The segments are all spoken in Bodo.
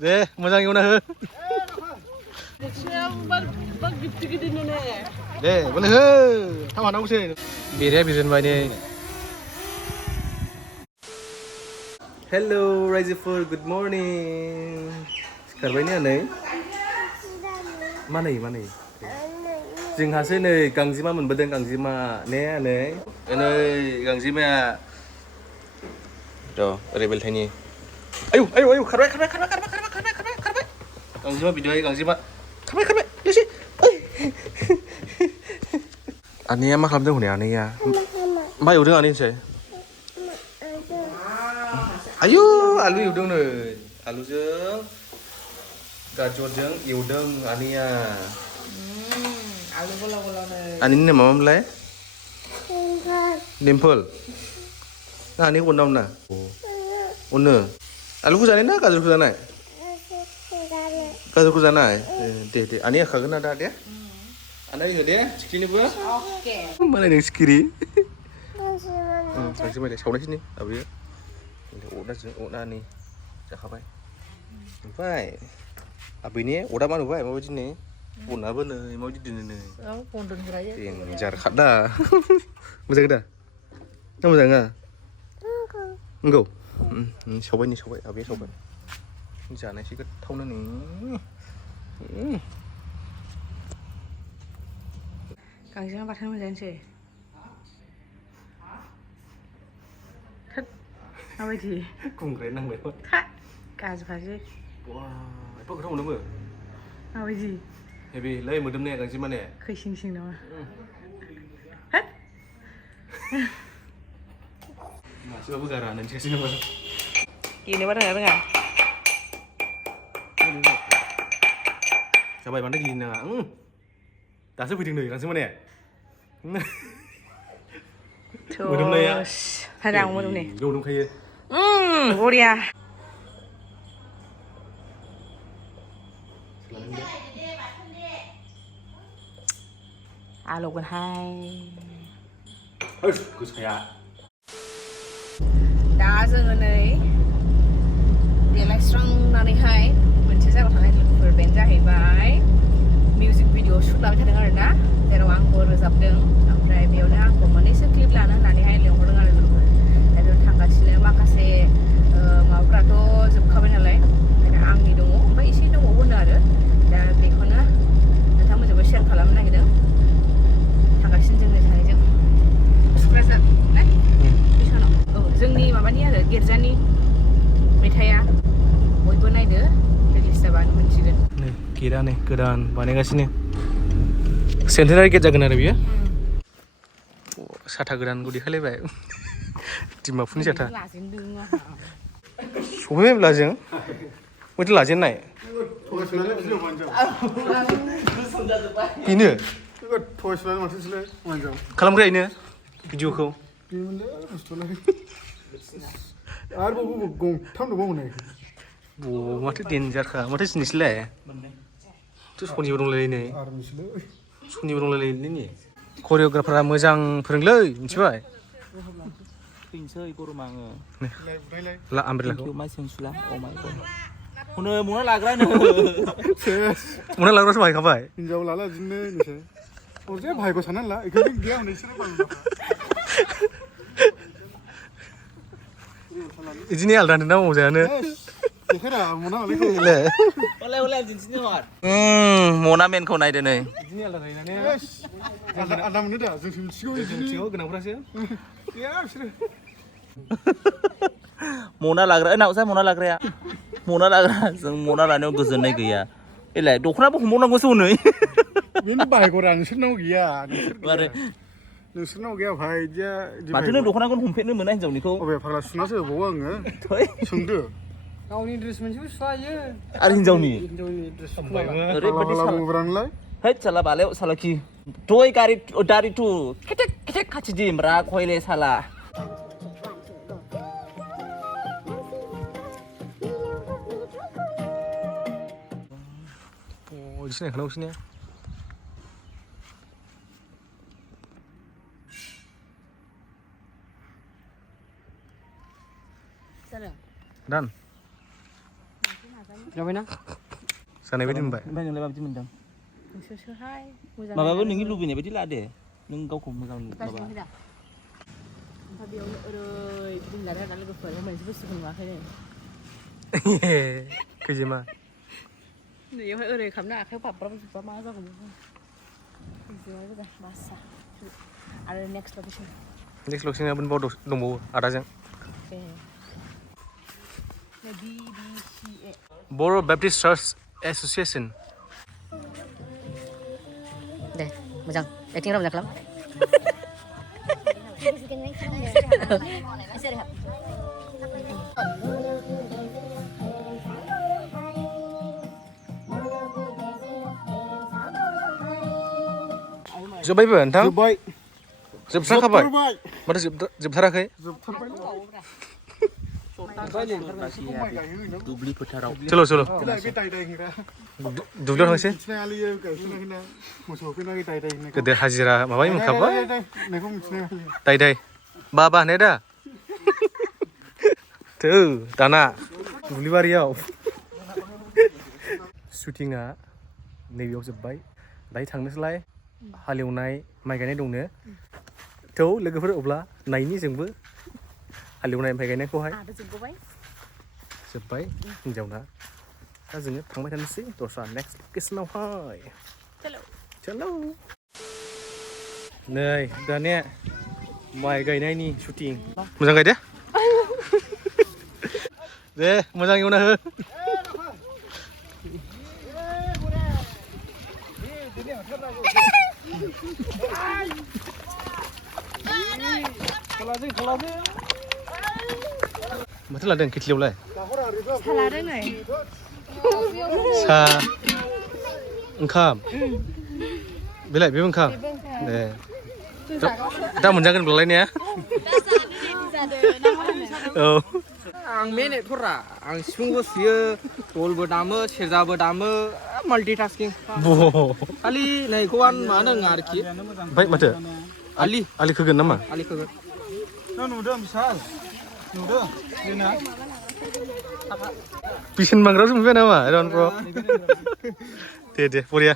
दे मोजां एवना हो दे बोले हो थाब हानांगौसै बेरेया बिजेनबाय नै हेलौ रायजोफोर गुड मर्निं सिखारबाय ने आनै मानै जोंहासो नै गांजेमा मोनबोदों गांजेमा ने आनै नै गांजेमाया र' ओरै बेलथायनि आयौ खारबाय गांजेमा बिदै गांजेमा खारबाय एसे आनैया मा खालामदों हनै आनैया मा एवदों आनै होनसै आयु आलु एवदों नै आलुजों गाजरजों एवदों आनैया आलु गोलाव नै आनैनि नामा मामोनलाय डिम्पोल आनैखौ अनना अना अनो आलुखौ जानाय ना गाजरखौ जानाय गाजरखौ जानाय दे आनैया होखागोन ना दा दे आनै हो दे सिखिरिनोबो मालाय नों सिखिरि गांजेमा दे सावनायसै आबैयो अना नै जाखाबाय ओमफ्राय आबैनि अदा मा नुबाय माबायदि नै बनाबो नै माबायदि दोनो नै देन्जार खादा मोजां दा ना मोजां नङा नंगौ सावबाय आबैया सावबाय जानायसै गोथावनो नै गांजेमा बाथोन मोनजानोसै माबायदि गुंग्राय नांबाय गाज्रिफासै बा एफा गोथाव मोनोबो माबायदि हेबिलै मोदोमनाया गांजेमाने खैसिं सिं नामा मासेबाबो गारा नोंसोरसो नामा गेलेबा रोङा जाबाय बांद्राय गिलिनो नाङा दासो फैदों नै गांजेमाने मोदोमनाया मोजां मोदोमनाय मोदोमखायो बरिया आलौगोनहाय गोसाया दा जोङो नै देलायस्रांनानैहाय मोनसे जायगायाव थांनाय लोगोफोर बेनो जाहैबाय मिउजिक भिडिअ शुट लाबाय थादों आरो ना जेराव आंबो रोजाबदों ओमफ्राय बेयावनो आंखौ मोननैसो क्लिप लानो होननानैहाय लेंहरदों आरो लोगोफोर दा बेयाव थांगासिनो माखासे माबाफ्राथ' जोबखाबाय नालाय ओंखायनो आंनि दङ ओमफ्राय एसे दंबावो होनो आरो दा बेखौनो नोंथांमोनजोंबो शेयार खालामनो नागिरदों थांगासिनो जोंनि सानैजों सुक्राझार औ जोंनि माबानि आरो गिर्जानि मेथाइआ बयबो नायदो रिलिज जाबानो मोनसिगोन नै गेटआ नै गोदान बानायगासिनो सेन्टेनारि गेट जागोन आरो बियो साथा गोदानखौ देखायलायबाय डिमापुरनि साथा सफैबाय होनब्ला जों माथो लाजेननाय बेनो खालामग्रा बेनो भिडिअखौ माथो देन्जारखा माथो जिनिसलाय सनिबो दंलाय नै सनिबो दंलाय नै करिय'ग्राफारा मोजां फोरोंलै मिथिबाय फैनोसै गरमा आङो ला आमब्रेलाखौ हनै मना लाग्रानो मना लाग्रासो बाहायखाबाय हिनजाव लाला बिदिनो नोंसोर अरजाया भाइखौ साननानै ला बेखायनो गैया नोंसोरो बिदिनो आलदा नोंना मजायानो देखायना मना लालायखौ मना मेनखौ नायदो नै बिदिनो आलदा जायोना ने आलदा मोनो दा जोंसो मिथिगौ मिथिगौ गोनांफ्रासो गैया बिसोरो मना लाग्रा नावजा मना लाग्राया मना लाग्रा जों मना लानायाव गोजोननाय गैया एलाय दख'नाबो हमबावनांगौसो हनै बेनो बाहायगरा नोंसोरनाव गैया मारै नोंसोरनाव गैया भाइ बिदिया माथो नों दख'नाखौनो हमफेरनो मोना हिनजावनिखौ अबे फाग्ला सुनासो होबावो आङो सोंदो गावनि ड्रेस मोनसेबो सुवायो आरो हिनजावनि ड्रेस ओरैबायदि बुरानलाय हैद साला बालायाव सालाखि टय गारि दारि टु केटेक केटेक खाथिदिम रा खयले साला बिदिसो नायखानांगौसो ने दान जाबायना जानाय बायदि मोनबाय ओमफ्राय नोंलाय माबायदि मोनदों नोंसोरसोहाय मोजां माबाबो नोंनि लुबैनाय बायदि ला दे नों गावखौ मोजां माबा ओमफ्राय बेयावनो ओरै गिदिं लादों आरोना लोगोफोर मोनसे बुस्थुखौ नुवाखै नै खैजेमा नैयावहाय ओरै खालामनो आखाइयाव फाब्राब जोब्बा मा जागौमोन खैजेमा गोजा बासा आरो नेक्स्ट लकेसन नेक्स्ट लकेसना बाव दंबावो आदाजों BBCA बर' बेप्टिस्ट चार्च एस'सिएसन दे मोजां एक्टिं मोजां खालाम जोब्बायबो नोंथां जोब्बाय जोबस्राखाबाय माथो जोबथाराखै दुब्लि फोथाराव चलो चलो बे दाय दाय होग्रा दुब्लियाव थांसै मिथिनाय आलियो गायसनाखैना मोसौ फैनाखै दाय दाय होननायखौ गोदो हाजिरा माबाय मोनखाबाय होननायखौ मिथिनाय आलियो दाय दाय बाबा होननाय दा थौ दाना दुब्लिबारियाव शुटिंआ नैबेयाव जोब्बाय दायो थांनोसैलाय हालेवनाय माइ गायनाय दंनो थौ लोगोफोर अब्ला नायनि जोंबो हालेवनाय माइ गायनायखौहाय जोब्बाय हिन्जावना दा जोङो थांबाय थानोसै दस्रा नेक्स्ट लकेसनावहाय चलो नै दानिया माइ गायनायनि शुटिं मोजां गायदे दे मोजां एवना हो माथो लादों केटलियावलाय सालादों नै सा ओंखाम बेलाय बेबो ओंखाम दे दा मोनजागोन होनब्लालाय ने औ आं मेन एक्टरा आं सिफुंबो सुयो दलबो दामो सेरजाबो दामो माल्टिटास्किं खालि नैखौ आं मा होनो आरोखि ओमफ्राय माथो आलि खोगोन नामा आलि खोगोन नुदों बिसाल नुदों जोंना बेसेन बांग्रासो मोनबाय नामा रावनफ्राव दे बरिया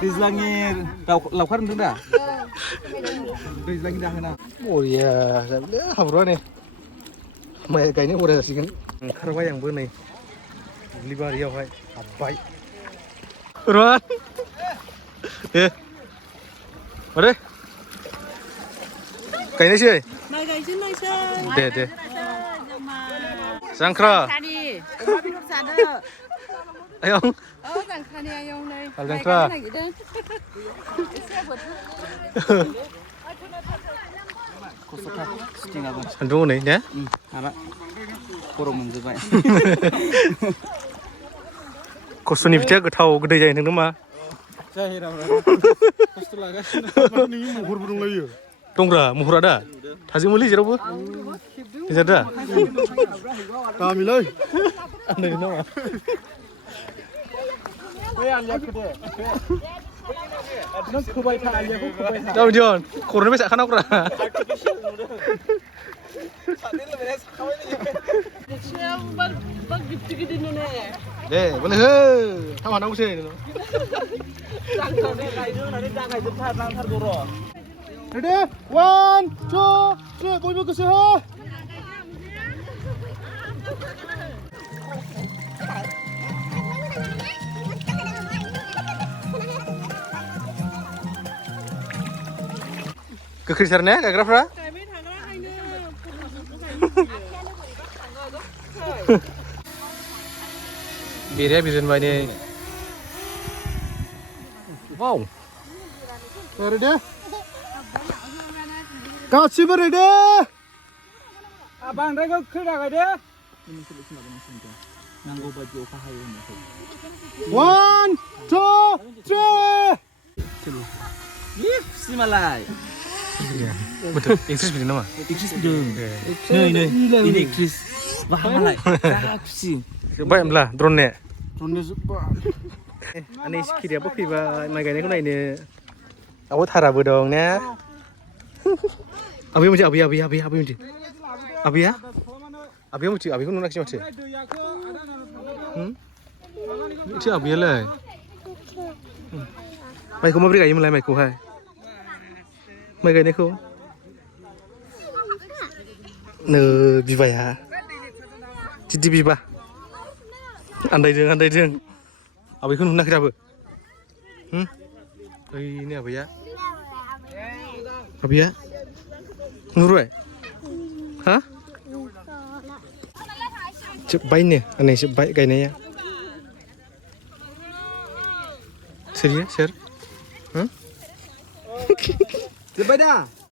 दैज्लांनि लावखार नुदों दा दैज्लांनि दाहोना बरिया जाबायलै हाब्रुआ नै माइ गायनो बरिया जासिगोन ओंखारबाय आंबो नै दुब्लिबारियावहाय हाबबाय रुवान दे माथो गायनोसै माइ गायजेननायसै दे जांख्रा आयं जांख्रानि आयं नै जांख्रा सान्दुं हनै ने हाबा खर' मोनजोब्बाय खस्थ'नि फिथाइया गोथाव गोदै जायो नोंनो मा खस्थ' लागासिनो नोंनि महरबो दंलायो दंग्रा महरा दा थाजोंमोनलै जेरावबो देजार दा गामिलै आन्दाय नामा नों खोबाय था आलियाखौ खोबाय था जाबाय दियन खर'निफ्राय साखानांगौरा दे बोले हो थाब हानांगौसै रेडि 1 2 3 बयबो गोसो हो गोख्रैथार ने गायग्राफ्रा बेराया बिरजेनबाय नै वाव रेडि गासिबो रेडि बांद्राय गोख्रै दागायदे नांगौ बायदि अखा हायो 1 2 3 खुसिमालाय betul ekstris bikin nama ekstris bikin नै ini ekstris wah मालाय जा खुसि जोब्बाय होमब्ला drone drone जोब्बाय आनै सिखिरियाबो फैबाय माइ गायनायखौ नायनो आबो थाराबो दं ने आबै मोनसे आबै मोनसे आबैया मोनसे आबैखौ नुनाखिसै माथो Itu abiyalah. Maइखौ माबोरै गायोमोनलाय माइखौहाय? माइ गायनायखौ? बिबाया दिदि बिबा आन्दायदों आबैखौ नुनाखै दाबो ओइनै आबैया नुबाय हा जोब्बायनो नै जोब्बाय गायनाया सोर? Coba dah.